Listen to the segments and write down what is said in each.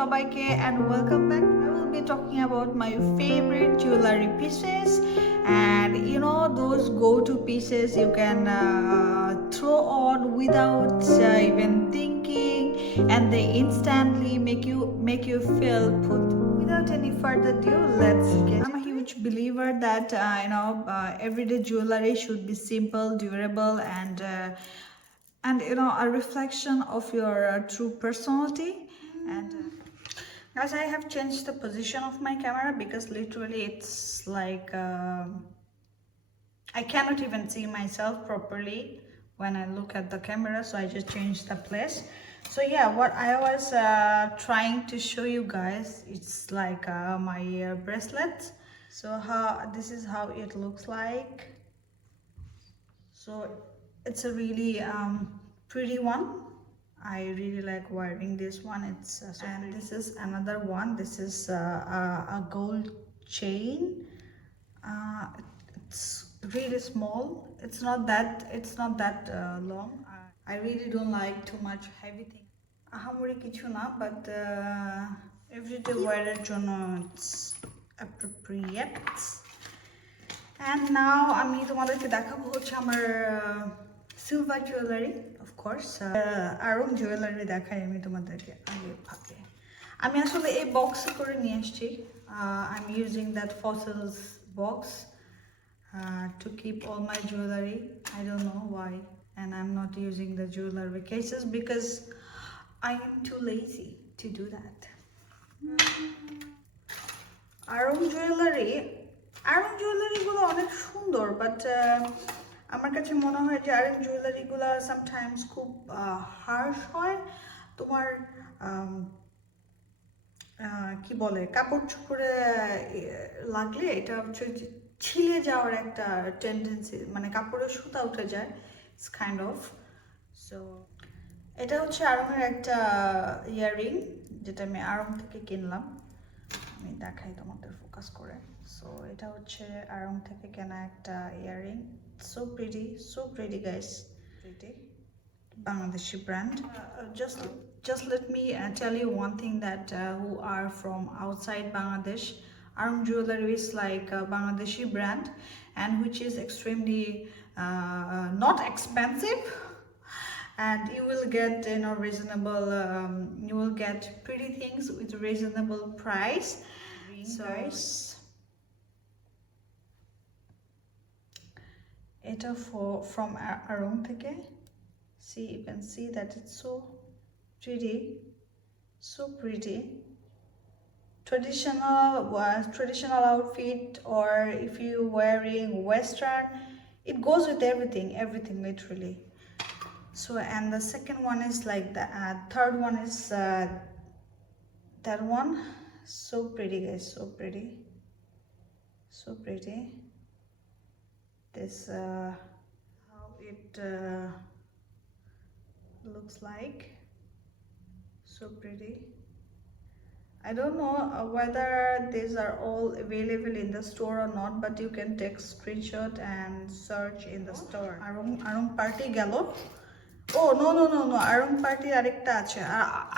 সবাইকে and welcome back. I will be talking about my favorite jewelry pieces and those go-to pieces you can throw on without even thinking, and they instantly make you feel put. Without any further ado, let's get. I'm a huge believer that everyday jewelry should be simple, durable, and a reflection of your true personality. And guys, I have changed the position of my camera because literally it's like I cannot even see myself properly when I look at the camera, so I just changed the place. So yeah, what I was trying to show you guys, it's like my bracelet. So this is how it looks like. So it's a really pretty one. I really like wearing this one. It's so and pretty. This is another one. This is a gold chain. Uh, it's really small. It's not that long. I really don't like too much heavy thing. আহামরি কিছু না, but everyday wear এর জন্য it's appropriate. And now আমি তোমাদেরকে দেখাবো হচ্ছে আমার silver jewellery, of course Aarong jewellery দেখাই আমি তোমাদেরকে আগে ভাগে। আমি আসলে এই বক্স করে নিয়ে আসছি। I am using that fossils box to keep all my jewelry. I don't know why, and I'm not using the jewelry cases because I am too lazy to do that. Aarong জুয়েলারিগুলো অনেক সুন্দর, বাট আমার কাছে মনে হয় যে আরং জুয়েলারিগুলো সামটাইমস খুব হার্শ হয়। তোমার কি বলে, কাপড় চোপড়ে লাগলে এটা হচ্ছে ছিলে যাওয়ার একটা টেন্ডেন্সি, মানে কাপড়ের সুতা উঠে যায়, ইটস কাইন্ড অফ। সো এটা হচ্ছে আরঙের একটা ইয়াররিং, যেটা আমি আড়ং থেকে কিনলাম। আমি দেখাই তোমাদের ফোকাস করে। সো এটা হচ্ছে আড়ং থেকে কেনা একটা earring. So pretty guys, pretty Bangladeshi brand. Just let me tell you one thing, that who are from outside Bangladesh, Arm Jewelry is like a Bangladeshi brand, and which is extremely not expensive, and you will get reasonable. You will get pretty things with reasonable price. So এটা from Arong থেকে. See, you can see that it's so pretty. Traditional outfit, or if you wearing western, it goes with everything literally. So, and the second one is like the third one is that one. So pretty guys, so pretty. This how it looks like, so pretty. I don't know whether these are all available in the store or not, but you can take screenshot and search in the store. Arong party gelo. Oh no, Arong party arekta ache,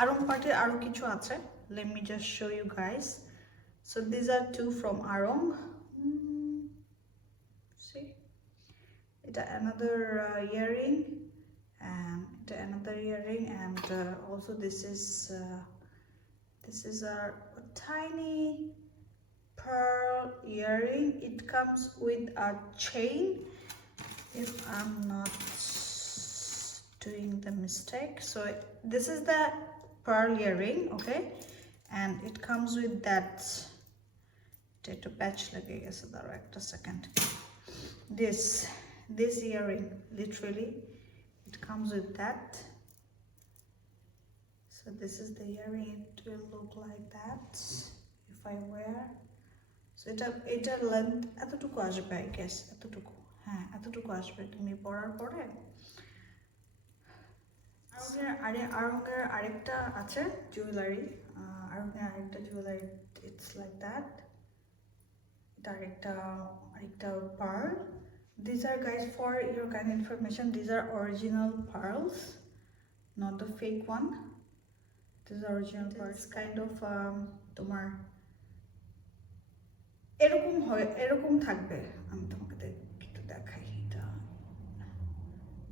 Arong party aro kichu ache. Let me just show you guys. So these are two from Arong. See, it's another earring, and another earring, and also this is a tiny pearl earring. It comes with a chain, if I'm not doing the mistake. So this is the pearl earring, okay, and it comes with that tattoo patch lage geche daro ekta second. This earring, literally it comes with that. So this is the earring. It will look like that if I wear. So এটার length এতটুকু আসবে, I guess এতটুকু, হ্যাঁ এতটুকু আসবে তুমি পরার পরে। আরঙের আরেকটা আছে জুয়েলারি, it's like that. এটা আরেকটা pearl. These are, guys, for your kind of information, these are original pearls, not the fake one. This original parts kind of তোমার এরকম হয়, এরকম থাকবে। আমি তোমাকে একটু দেখাই, এটা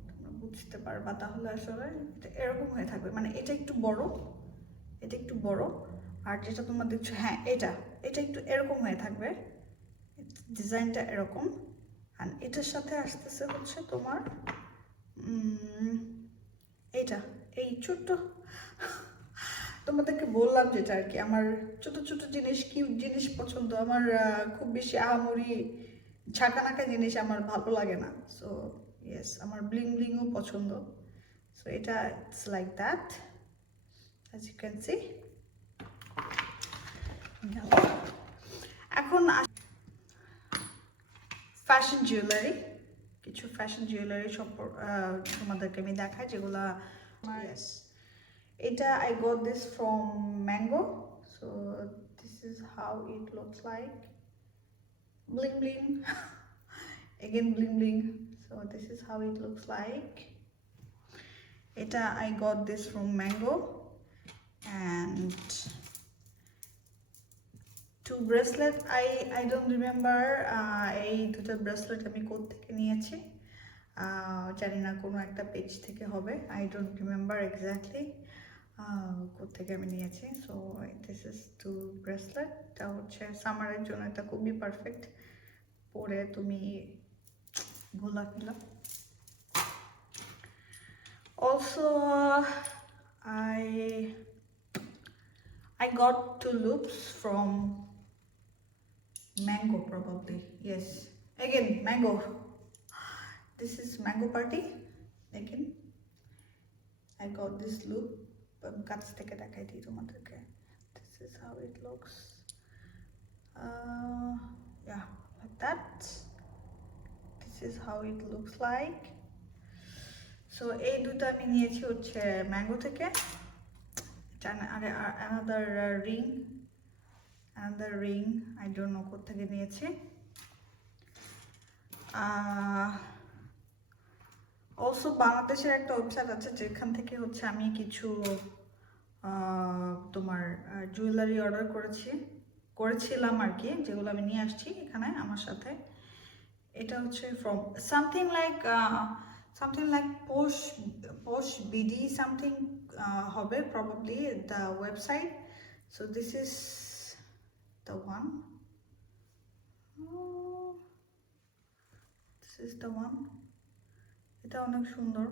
তোমরা বুঝতে পারবা তাহলে। আসলে এটা এরকম হয়ে থাকবে, মানে এটা একটু বড়, এটা একটু বড়, আর যেটা তোমরা দেখছো, হ্যাঁ এটা এটা একটু এরকম হয়ে থাকবে, ডিজাইনটা এরকম। আর এটার সাথে আসতেছে হচ্ছে তোমার এইটা, এই ছোট্ট, তোমাদেরকে বললাম যেটা আর কি, আমার ছোট ছোট জিনিস, কিউট জিনিস পছন্দ আমার। খুব বেশি আহামরি ঝাঁকানাকা জিনিস আমার ভালো লাগে না। সো ইয়েস, আমার ব্লিং ব্লিংও পছন্দ। সো এটা it's like that, as you can see. এখন ফ্যাশন জুয়েলারি, কিছু ফ্যাশন জুয়েলারি তোমাদেরকে আমি দেখাই যেগুলা। ইয়েস, এটা I got this from Mango. So this is how it looks like. Bling bling. Again bling bling. So this is how it looks like. Eta I got this from Mango. And two bracelet. I don't remember এই দুটো ব্রেসলেট আমি কোথা থেকে নিয়েছি, জানি না, কোনো একটা পেজ থেকে হবে। I don't remember exactly কোথেকে আমি নিয়েছি। So this is two bracelet. এটা হচ্ছে সামারের জন্য, এটা খুবই পারফেক্ট, পরে তুমি ভোলা ফেলা। Also I got two loops from Mango, probably. Yes, again Mango. This is Mango Party again. I got this loop. কাছ থেকে দেখাই দিই তোমাদেরকে। This is how it looks. Yeah, like that. This is how it looks like. So এই দুটো আমি নিয়েছি হচ্ছে ম্যাঙ্গো থেকে। another ring, I don't know কোথা থেকে নিয়েছি। অলসো বাংলাদেশের একটা ওয়েবসাইট আছে যেখান থেকে হচ্ছে আমি কিছু তোমার জুয়েলারি অর্ডার করেছিলাম আর কি, যেগুলো আমি নিয়ে আসছি এখানে আমার সাথে। এটা হচ্ছে from something like posh BD something হবে probably the website. So this is the one, this is the one. এটা অনেক সুন্দর,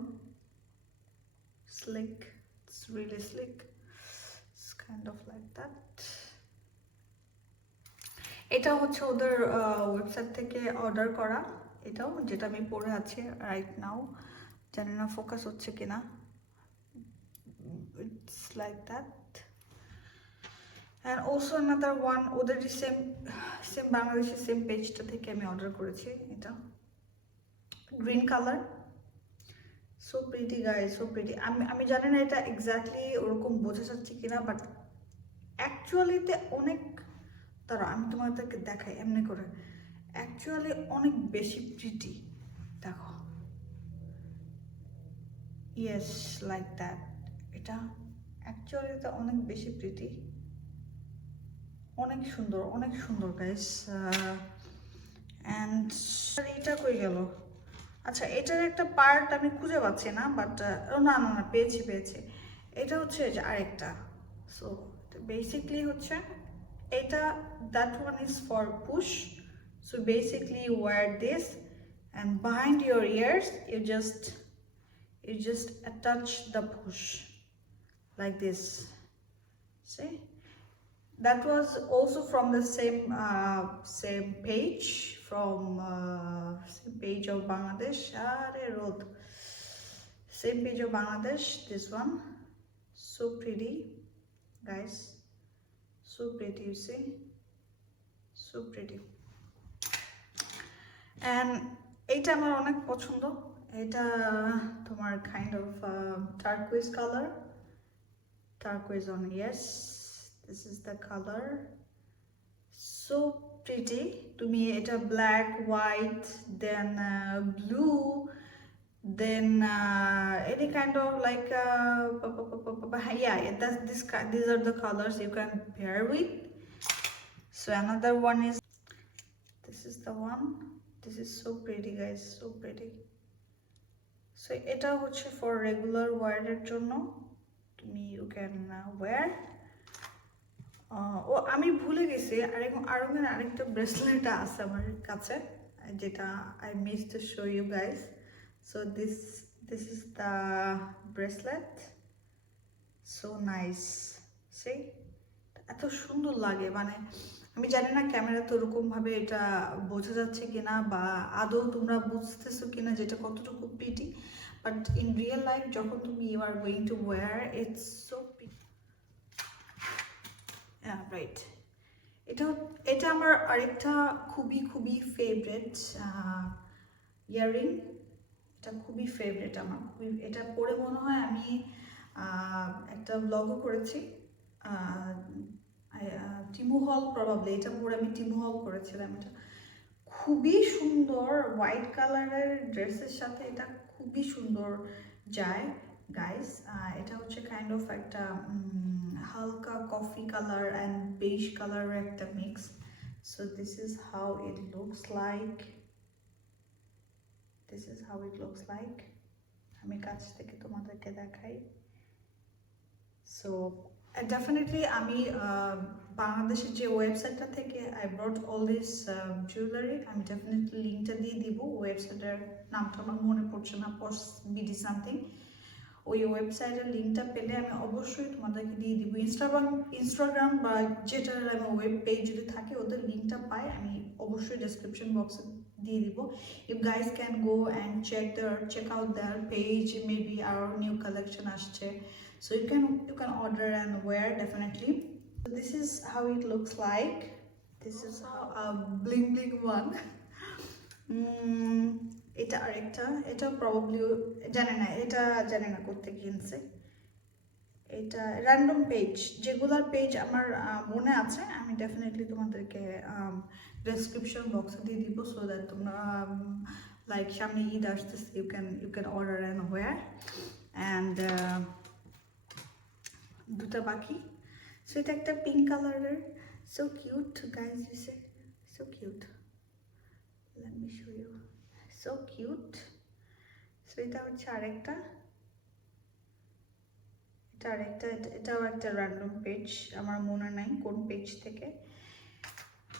slick, it's really slick, it's kind of like that. এটা হচ্ছে ওদের ওয়েবসাইট থেকে অর্ডার করা, এটাও যেটা আমি পরে আছি রাইট নাও, জানি না ফোকাস হচ্ছে কিনা। It's like that. And also another one, ওদের সেম বাংলাদেশের সেম পেজটা থেকে আমি অর্ডার করেছি। এটা green colour, so pretty guys, so pretty. আমি জানি না এটা এক্স্যাক্টলি ওরকম বোঝা যাচ্ছে কিনা, বাট অ্যাকচুয়ালিতে অনেক, তারা আমি তোমাদেরকে দেখাই এমনি করে, অ্যাকচুয়ালি অনেক বেশি প্রিটি। দেখো, ইয়েস লাইক দ্যাট। এটা অ্যাকচুয়ালিতে অনেক বেশি প্রিটি, অনেক সুন্দর, অনেক সুন্দর গাইস। অ্যান্ড এটা কই গেল? আচ্ছা, এটার একটা পার্ট আমি খুঁজে পাচ্ছি না, বাট না না না, পেয়েছি। এটা হচ্ছে যে আরেকটা। সো বেসিকলি হচ্ছে এটা, that one is for push. So basically you wear this and behind your ears you just attach the push like this. See, that was also from the same page, from same page of Bangladesh. Same page of Bangladesh, this one. So pretty guys, so pretty, you see, so pretty. And এটা আমার অনেক পছন্দ। এটা তোমার kind of turquoise colour, turquoise on, yes, this is the color, so pretty. তুমি এটা black, white, then blue, then any kind of like yeah, these are the colors you can pair with. So another one is, this is the one. This is so pretty guys, so pretty. So এটা হচ্ছে for regular wear এর জন্য, তুমি you can wear. ও আমি ভুলে গেছি আরেকটা ব্রেসলেট আছে আমার কাছে, যেটা I missed to show you guys. So this is the bracelet. So nice. See, এত সুন্দর লাগে, মানে আমি জানি না ক্যামেরাতে ওরকম ভাবে এটা বোঝা যাচ্ছে কিনা বা আদৌ তোমরা বুঝতেছো কিনা যেটা কতটুকু pretty, but in real life যখন তুমি you are going to wear it's so pretty. Right, এটা আমার আরেকটা খুবই ফেভারিট ইয়াররিং। এটা খুবই ফেভারিট আমার, এটা পরে মনে হয় আমি একটা ব্লগও করেছি টিমু হল, প্রবাবলি এটা পরে আমি টিমু হল করেছিলাম। এটা খুবই সুন্দর, হোয়াইট কালারের ড্রেসের সাথে এটা খুবই সুন্দর যায় গাইস। এটা হচ্ছে কাইন্ড অফ একটা হালকা কফি কালার অ্যান্ড বেজ কালারের একটা mix. So this is how it looks like, this is how it looks like. আমি কাছ থেকে তোমাদেরকে দেখাই। সো ডেফিনেটলি আমি বাংলাদেশের যে ওয়েবসাইটটা থেকে I brought all this jewellery, আমি ডেফিনেটলি লিঙ্কটা দিয়ে দিব। ওয়েবসাইটের নামটা আমার মনে পড়ছে না, পস বিডি সামথিং। ওই ওয়েবসাইটের লিঙ্কটা পেলে আমি অবশ্যই তোমাদেরকে দিয়ে দিব। ইনস্টাগ্রাম বা যেটার আমি ওয়েব পেজ যদি থাকে ওদের লিঙ্কটা পাই আমি অবশ্যই ডেসক্রিপশন বক্সে দিয়ে দিব। If guys can go and check out their page, maybe আরও নিউ কালেকশন আসছে। So you can order and wear definitely. So this is how it looks like. This is how a bling one. এটা আরেকটা, এটা প্রবাবলি জানি না করতে কিনছে। এটা র্যান্ডম পেজ, যেগুলার পেজ আমার মনে আছে আমি ডেফিনেটলি তোমাদেরকে ডেসক্রিপশন বক্সে দিয়ে দিব, সো দ্যাট তোমরা লাইক সামনে ঈদ আসতেছে, you can order and wear. And দুটা বাকি। সো এটা একটা পিঙ্ক কালারের, so cute guys, you say so cute, let me show you, so cute. So এটা হচ্ছে আরেকটা, এটাও একটা র্যান্ডম পেজ, আমার মনে নাই কোন পেজ থেকে।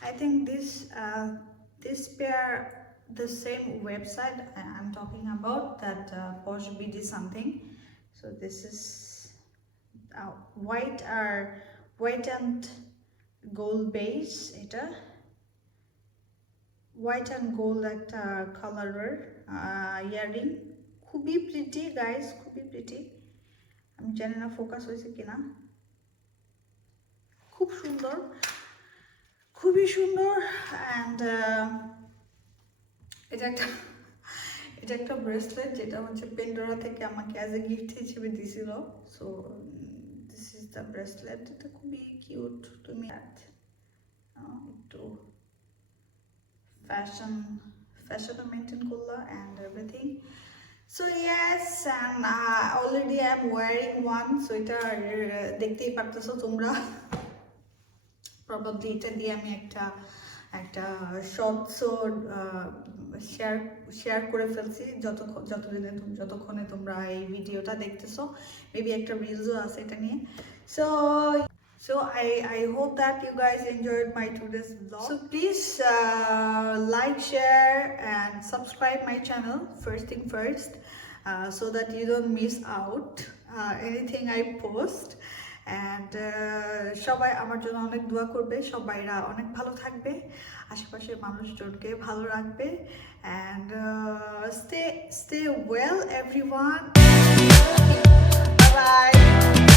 I think this pair, the same website I'm talking about, that Posh BD something. So this is white and gold base, এটা হোয়াইট অ্যান্ড গোল্ড একটা কালারের ইয়াররিং, খুবই প্রিটি গাইস, খুবই প্রিটি। আমি জানি না ফোকাস হয়েছে কিনা, খুব সুন্দর, খুবই সুন্দর। অ্যান্ড এটা একটা ব্রেসলেট যেটা হচ্ছে পেন্ডোরা থেকে আমাকে অ্যাজ এ গিফট হিসেবে দিছিল। So this is the bracelet, এটা খুবই কিউট। তুমি একটু ফ্যাশন মেনটেন করলা and everything. So yes, and already I'm wearing one, so এটা দেখতেই পারতেছো তোমরা। প্রবাবলি এটা দিয়ে আমি একটা শর্টসও শেয়ার করে ফেলছি যতক্ষণে তোমরা এই ভিডিওটা দেখতেছো, মেবি একটা রিলসও আছে এটা নিয়ে। So I hope that you guys enjoyed my today's vlog. So please like, share and subscribe my channel first thing first, so that you don't miss out anything I post. And সবাই আমার জন্য অনেক দোয়া করবে, সবাইরা অনেক ভালো থাকবে, আশেপাশের মানুষজনকে ভালো রাখবে। And stay well everyone. Bye bye.